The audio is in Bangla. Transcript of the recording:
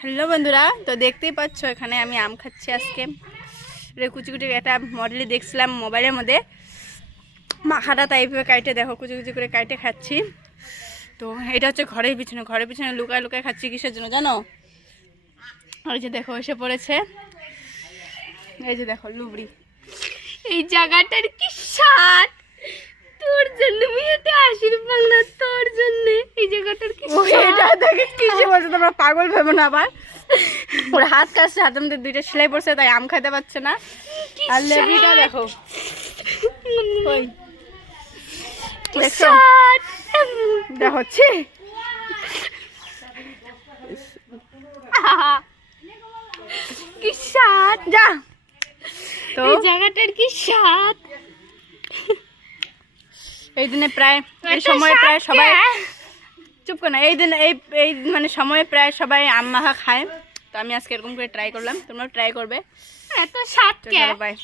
হ্যালো বন্ধুরা, তো দেখতেই পাচ্ছ এখানে আমি আম খাচ্ছি। আজকে কুচি কুচি একটা মডেলই দেখছিলাম মোবাইলের মধ্যে, মাখাটা টাইপের কাইটে দেখো কুচি কুচি করে কাইটে খাচ্ছি। তো এটা হচ্ছে ঘরের পিছনে লুকায় লুকায় খাচ্ছি। কিসের জন্য জানো? ওই যে দেখো এসে পড়েছে, এই যে দেখো লুবড়ি। এই জায়গাটার কি স্বাদ, তোর জন্য মেয়েটা আসির বাংলা, তোর জন্য এই জায়গাটার কি এটা দেখে কিসে বলছে, তোমরা পাগল ভেবো না আবার। ওর হাত কাটছে, হাতের মধ্যে দুইটা সেলাই পড়ছে, তাই আম খাইতে পারছে না। আর লেবুটা দেখো, ওই দেখো হচ্ছে কি স্বাদ, যা। তো এই জায়গাটার কি স্বাদ। এই দিনে প্রায় এই সময়ে প্রায় সবাই চুপ করে না, এই দিন এই মানে সময়ে প্রায় সবাই আম মাখা খায়। তো আমি আজকে এরকম করে ট্রাই করলাম, তোমরাও ট্রাই করবে। এত স্বাদ কে? বাই।